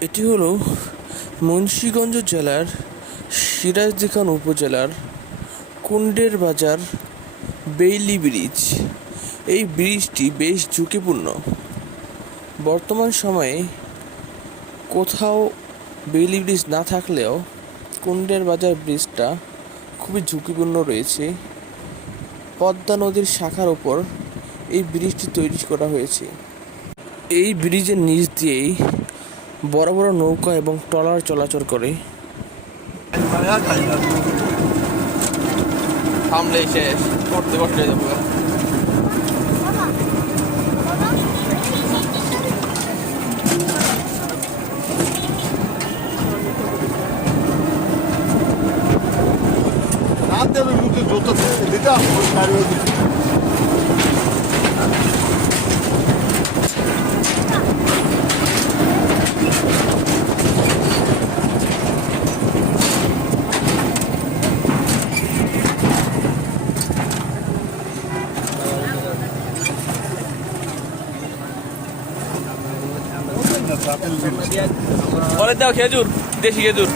এটি হলো মুন্সীগঞ্জ জেলার সিরাজদিখান উপজেলার কুন্ডের বাজার বেইলি ব্রিজ। এই ব্রিজটি বেশ ঝুঁকিপূর্ণ। বর্তমান সময়ে কোথাও বেইলি ব্রিজ না থাকলেও কুন্ডের বাজার ব্রিজটা খুবই ঝুঁকিপূর্ণ রয়েছে। পদ্মা নদীর শাখার ওপর এই ব্রিজটি তৈরি করা হয়েছে। এই ব্রিজের নিচ দিয়েই বড় বড় নৌকা এবং ট্রলার চলাচল করে। থামলেই শেষ করতে করতে যাব। রাতে আমি মুখে জুতো দিতাম ওই গাড়ি পরে দাও খেজুর দেশি খেজুর।